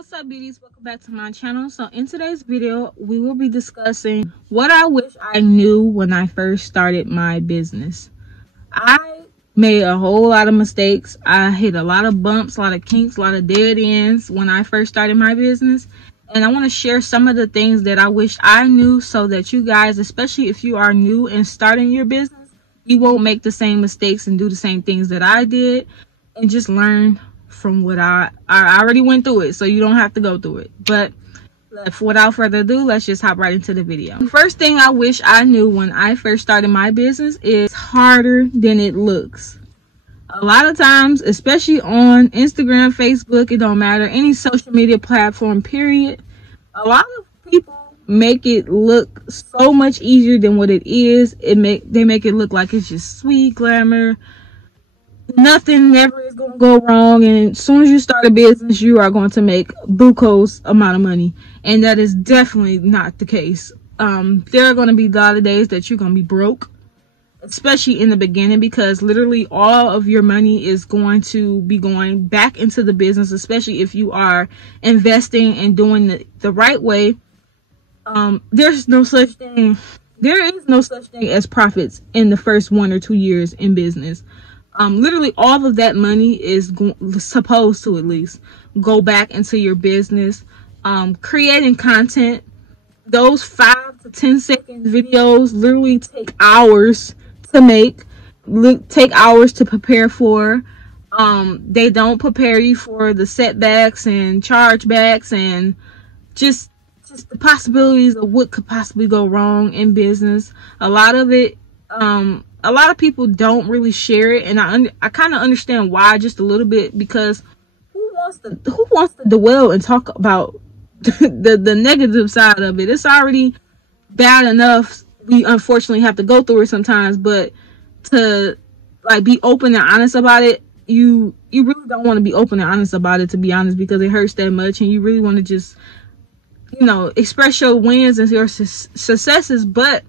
What's up, beauties? Welcome back to my channel. So in today's video, we will be discussing what I wish I knew when I first started my business. I made a whole lot of mistakes. I hit a lot of bumps, a lot of kinks, a lot of dead ends when I first started my business. And I want to share some of the things that I wish I knew so that you guys, especially if you are new and starting your business, you won't make the same mistakes and do the same things that I did, and just learn from what I already went through it, so you don't have to go through it. But without further ado, let's just hop right into the video. The first thing I wish I knew when I first started my business is harder than it looks. A lot of times, especially on Instagram, Facebook, it don't matter, any social media platform, period, a lot of people make it look so much easier than what it is. They make it look like it's just sweet glamour. Nothing never is going to go wrong, and as soon as you start a business, you are going to make bucos amount of money, and that is definitely not the case. There are going to be a lot of days that you're going to be broke, especially in the beginning, because literally all of your money is going to be going back into the business, especially if you are investing and doing the right way. There is no such thing as profits in the first 1 or 2 years in business. Literally all of that money is supposed to at least go back into your business. Creating content, those 5 to 10 second videos literally take hours to make, take hours to prepare for. They don't prepare you for the setbacks and chargebacks and just the possibilities of what could possibly go wrong in business. A lot of it, a lot of people don't really share it, and I kind of understand why, just a little bit, because who wants to dwell and talk about the negative side of it? It's already bad enough. We unfortunately have to go through it sometimes, but to like be open and honest about it, you really don't want to be open and honest about it, to be honest, because it hurts that much, and you really want to just, you know, express your wins and your successes. But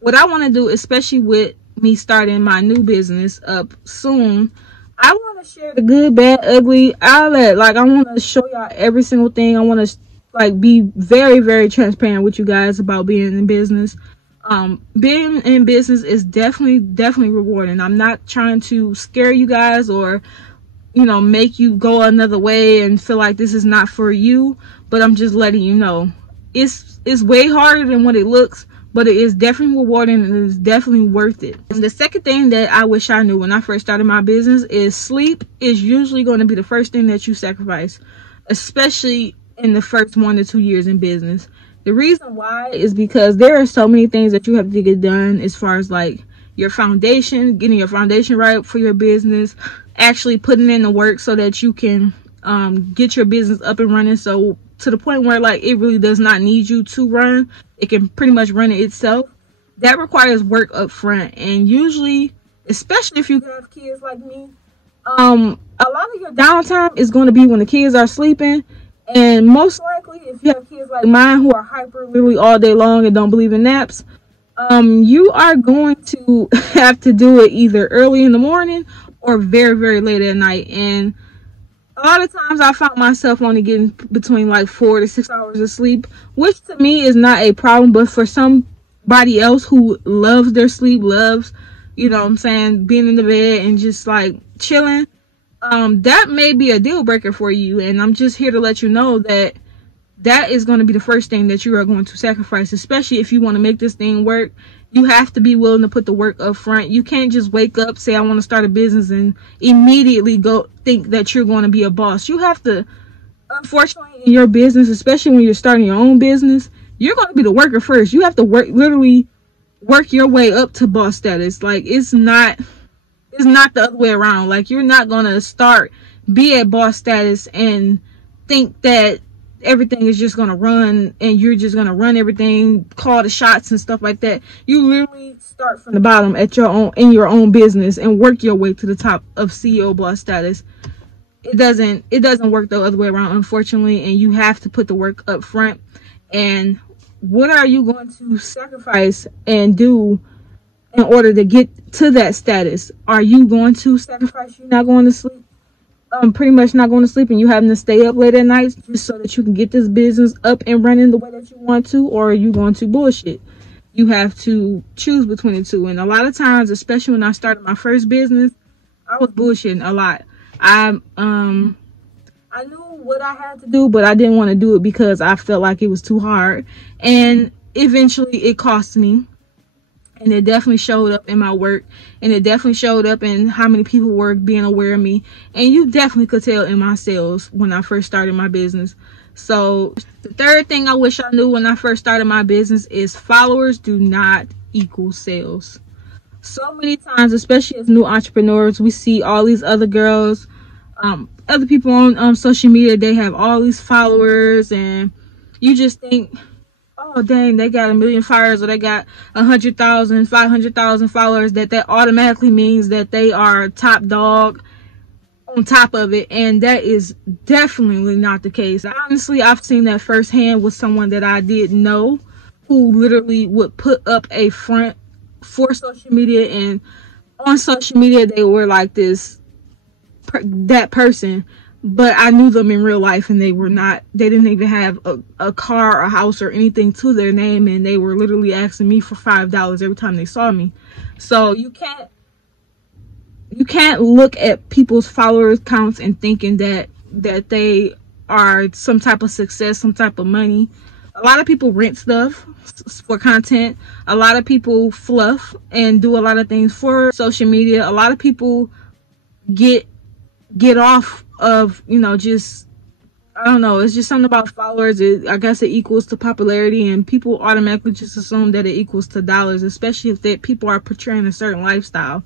what I want to do, especially with me starting my new business up soon, I want to share the good, bad, ugly, all that. Like, I want to show y'all every single thing. I want to like be very, very transparent with you guys about being in business. Being in business is definitely rewarding. I'm not trying to scare you guys or, you know, make you go another way and feel like this is not for you, but I'm just letting you know it's way harder than what it looks, but it is definitely rewarding and it is definitely worth it. And the second thing that I wish I knew when I first started my business is sleep is usually going to be the first thing that you sacrifice, especially in the first 1 to 2 years in business. The reason why is because there are so many things that you have to get done, as far as like your foundation, getting your foundation right for your business, actually putting in the work so that you can get your business up and running, so to the point where like it really does not need you to run. It can pretty much run it itself. That requires work up front, and usually, especially if you have kids like me, a lot of your downtime is going to be when the kids are sleeping. And most likely, if you have kids like mine who are hyper literally all day long and don't believe in naps, you are going to have to do it either early in the morning or very, very late at night. And a lot of times I found myself only getting between like 4 to 6 hours of sleep, which to me is not a problem. But for somebody else who loves their sleep, loves, you know what I'm saying, being in the bed and just like chilling, that may be a deal breaker for you. And I'm just here to let you know that that is going to be the first thing that you are going to sacrifice, especially if you want to make this thing work. You have to be willing to put the work up front. You can't just wake up, say I want to start a business, and immediately go think that you're going to be a boss. You have to, unfortunately, in your business, especially when you're starting your own business, you're going to be the worker first. You have to literally work your way up to boss status. Like, it's not the other way around. Like, you're not going to be at boss status and think that everything is just gonna run and you're just gonna run everything, call the shots and stuff like that. You literally start from the bottom in your own business and work your way to the top of CEO boss status. It doesn't work the other way around, unfortunately, and you have to put the work up front. And what are you going to sacrifice and do in order to get to that status? Are you going to sacrifice you not going to sleep? pretty much not going to sleep and you having to stay up late at night just so that you can get this business up and running the way that you want to, or are you going to bullshit? You have to choose between the two. And a lot of times, especially when I started my first business, I was bullshitting a lot. I knew what I had to do, but I didn't want to do it because I felt like it was too hard. And eventually it cost me. And it definitely showed up in my work. And it definitely showed up in how many people were being aware of me. And you definitely could tell in my sales when I first started my business. So the third thing I wish I knew when I first started my business is followers do not equal sales. So many times, especially as new entrepreneurs, we see all these other girls, other people on social media, they have all these followers, and you just think, oh dang, they got 1 million followers, or they got 100,000, 500,000 followers, that automatically means that they are top dog on top of it. And that is definitely not the case. Honestly, I've seen that firsthand with someone that I didn't know, who literally would put up a front for social media, and on social media they were like that person, but I knew them in real life and they didn't even have a car, a house, or anything to their name, and they were literally asking me for $5 every time they saw me. So you can't look at people's followers counts and thinking that they are some type of success, some type of money. A lot of people rent stuff for content. A lot of people fluff and do a lot of things for social media. A lot of people get off of, just, I don't know, it's just something about followers. I guess it equals to popularity, and people automatically just assume that it equals to dollars, especially if people are portraying a certain lifestyle.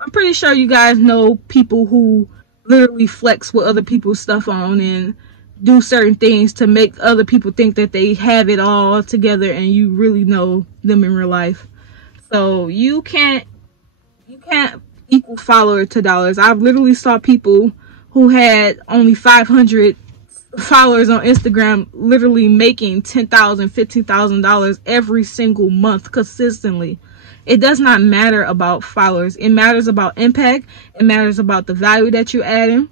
I'm pretty sure you guys know people who literally flex with other people's stuff on and do certain things to make other people think that they have it all together, and you really know them in real life. So you can't equal follower to dollars. I've literally saw people who had only 500 followers on Instagram literally making $10,000, $15,000 every single month consistently. It does not matter about followers. It matters about impact. It matters about the value that you're adding.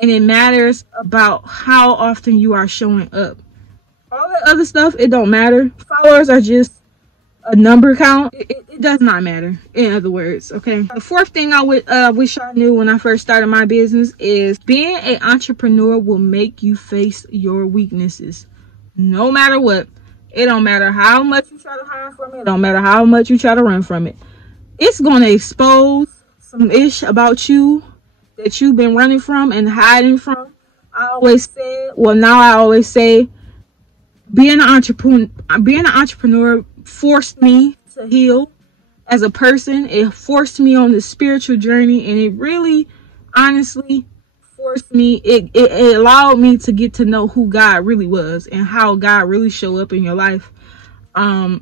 And it matters about how often you are showing up. All that other stuff, it don't matter. Followers are just a number count. It does not matter, in other words, okay? The fourth thing I wish I knew when I first started my business is being an entrepreneur will make you face your weaknesses. No matter what. It don't matter how much you try to hide from it. It don't matter how much you try to run from it. It's going to expose some ish about you that you've been running from and hiding from. I always say, being an entrepreneur forced me to heal as a person. It forced me on this spiritual journey, and it really, honestly, forced me. It allowed me to get to know who God really was and how God really show up in your life. A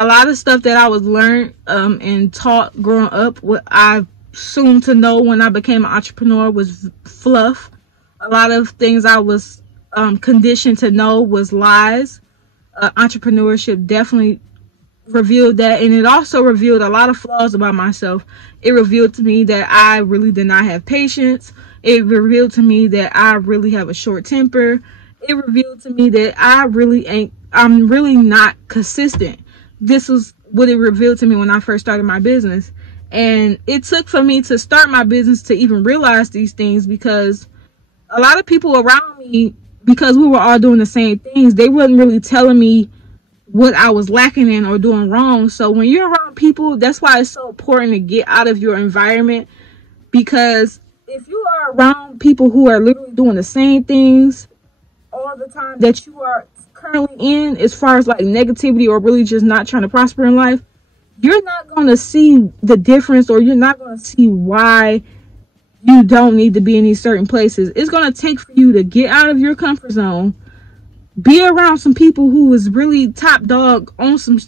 lot of stuff that I was learned and taught growing up, what I soon to know when I became an entrepreneur, was fluff. A lot of things I was conditioned to know was lies. Entrepreneurship definitely revealed that, and it also revealed a lot of flaws about myself. It revealed to me that I really did not have patience. It revealed to me that I really have a short temper. It revealed to me that I'm really not consistent. This is what it revealed to me when I first started my business. And it took for me to start my business to even realize these things, because a lot of people around me, because we were all doing the same things, they wasn't really telling me what I was lacking in or doing wrong. So when you're around people, that's why it's so important to get out of your environment, because if you are around people who are literally doing the same things all the time that you are currently in, as far as like negativity or really just not trying to prosper in life, you're not going to see the difference, or you're not going to see why you don't need to be in these certain places. It's going to take for you to get out of your comfort zone, be around some people who is really top dog on some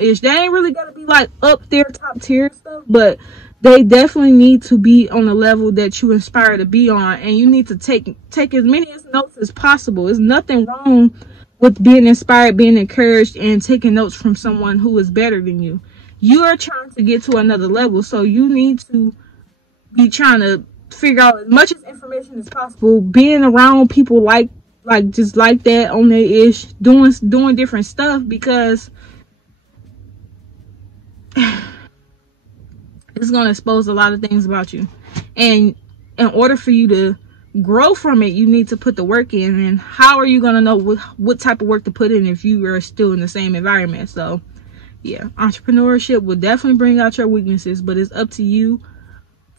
ish. They ain't really got to be like up there top tier stuff, but they definitely need to be on the level that you aspire to be on, and you need to take as many notes as possible. There's nothing wrong with being inspired, being encouraged, and taking notes from someone who is better than you. You are trying to get to another level, so you need to be trying to figure out as much as information as possible, being around people like just like that on their ish, doing different stuff, because it's going to expose a lot of things about you. And in order for you to grow from it, you need to put the work in. And how are you going to know what type of work to put in if you are still in the same environment? So yeah, entrepreneurship will definitely bring out your weaknesses, but it's up to you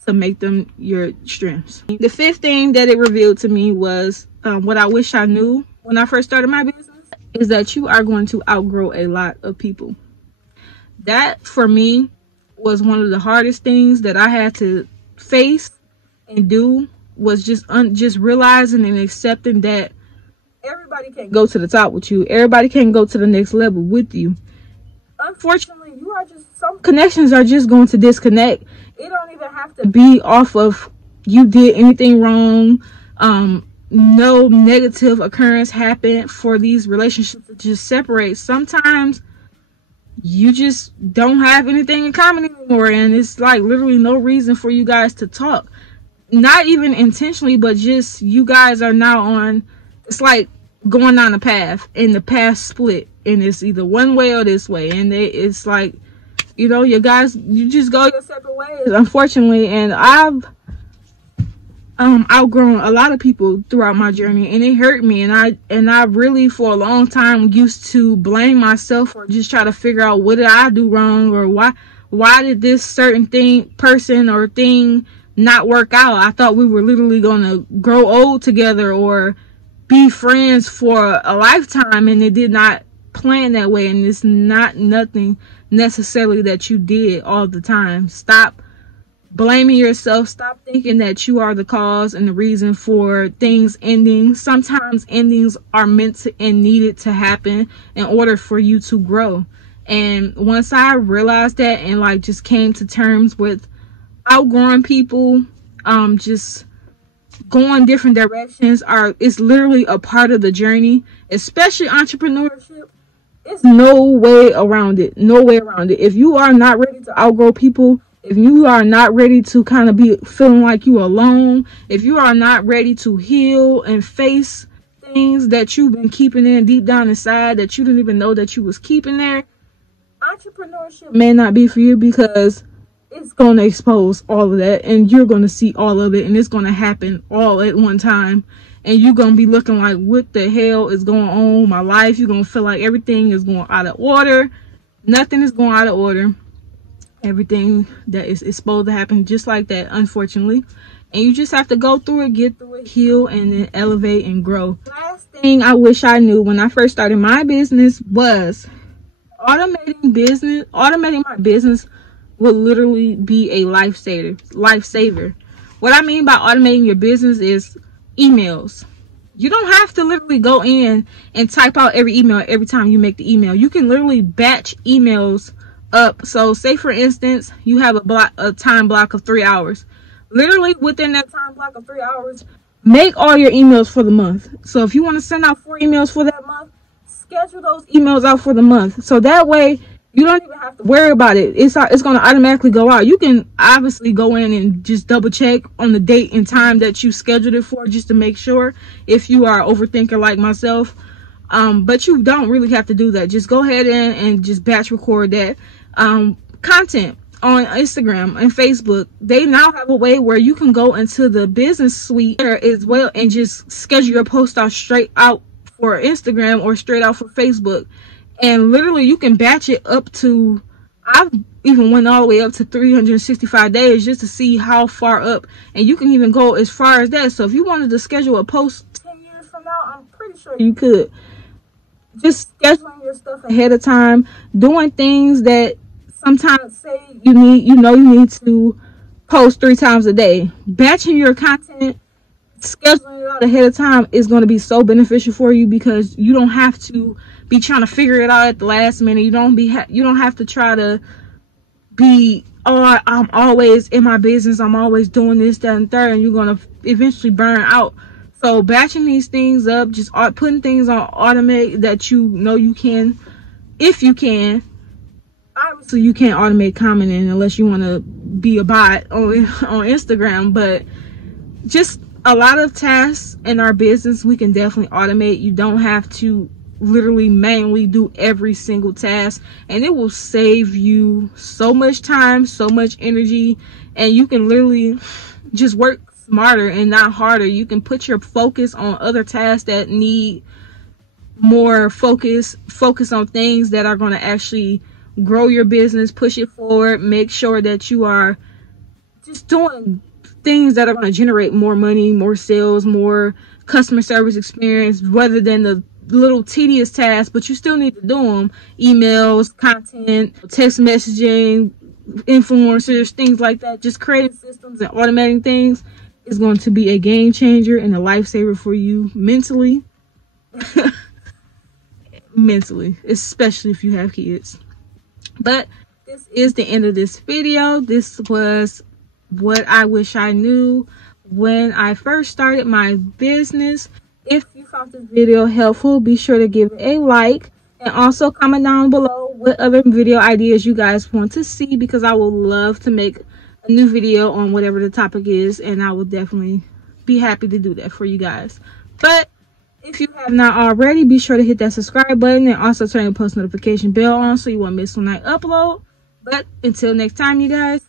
to make them your strengths. The fifth thing that it revealed to me was what I wish I knew when I first started my business, is that you are going to outgrow a lot of people. That for me was one of the hardest things that I had to face and do, was just realizing and accepting that everybody can't go to the top with you. Everybody can't go to the next level with you. Unfortunately, some connections are just going to disconnect. It don't even have to be off of you did anything wrong. No negative occurrence happened for these relationships to just separate. Sometimes you just don't have anything in common anymore, and it's like literally no reason for you guys to talk. Not even intentionally, but just you guys are now on, it's like going down a path, and the path split, and it's either one way or this way, and it's like, you know, you just go your separate ways, unfortunately. And I've outgrown a lot of people throughout my journey, and it hurt me. And I really for a long time used to blame myself, or just try to figure out what did I do wrong, or why did this certain person or thing not work out. I thought we were literally gonna grow old together or be friends for a lifetime, and it did not plan that way. And it's nothing necessarily that you did all the time. Stop blaming yourself. Stop thinking that you are the cause and the reason for things ending. Sometimes endings are meant to and needed to happen in order for you to grow. And once I realized that, and like just came to terms with outgrowing people, just going different directions, it's literally a part of the journey, especially entrepreneurship. It's no way around it. No way around it. If you are not ready to outgrow people, if you are not ready to kind of be feeling like you alone, if you are not ready to heal and face things that you've been keeping in deep down inside that you didn't even know that you was keeping there, entrepreneurship may not be for you, because it's going to expose all of that, and you're going to see all of it, and it's going to happen all at one time. And you're going to be looking like, what the hell is going on in my life? You're going to feel like everything is going out of order. Nothing is going out of order. Everything that is supposed to happen just like that, unfortunately. And you just have to go through it, get through it, heal, and then elevate and grow. Last thing I wish I knew when I first started my business was automating my business would literally be a lifesaver. What I mean by automating your business is emails. You don't have to literally go in and type out every email every time you make the email. You can literally batch emails up. So say for instance, you have a time block of 3 hours. Literally within that time block of 3 hours, make all your emails for the month. So if you want to send out 4 emails for that month, schedule those emails out for the month. So that way you don't even have to worry about it. It's going to automatically go out. You can obviously go in and just double check on the date and time that you scheduled it for, just to make sure, if you are an overthinker like myself. But you don't really have to do that. Just go ahead and just batch record that content on Instagram and Facebook. They now have a way where you can go into the business suite as well and just schedule your post out straight out for Instagram or straight out for Facebook. And literally you can batch it up to, I've even went all the way up to 365 days just to see how far up. And you can even go as far as that. So if you wanted to schedule a post 10 years from now, I'm pretty sure you could. Just scheduling your stuff ahead of time, doing things that sometimes say you need to post 3 times a day. Batching your content, scheduling it out ahead of time is going to be so beneficial for you, because you don't have to be trying to figure it out at the last minute. You don't have to try to be, oh, I'm always in my business, I'm always doing this, that, and third, and you're going to eventually burn out. So batching these things up, just putting things on automate that you know you can, if you can. Obviously you can't automate commenting unless you want to be a bot on Instagram, but just a lot of tasks in our business we can definitely automate. You don't have to literally manually do every single task, and it will save you so much time, so much energy, and you can literally just work smarter and not harder. You can put your focus on other tasks that need more focus on things that are going to actually grow your business, push it forward, make sure that you are just doing things that are going to generate more money, more sales, more customer service experience, rather than the little tedious tasks, but you still need to do them. Emails, content, text messaging, influencers, things like that. Just creating systems and automating things is going to be a game changer and a lifesaver for you mentally. Mentally, especially if you have kids. But this is the end of this video. This was what I wish I knew when I first started my business. If you found this video helpful, be sure to give it a like, and also comment down below what other video ideas you guys want to see, because I would love to make a new video on whatever the topic is, and I will definitely be happy to do that for you guys. But if you have not already, be sure to hit that subscribe button and also turn your post notification bell on so you won't miss when I upload. But until next time, you guys,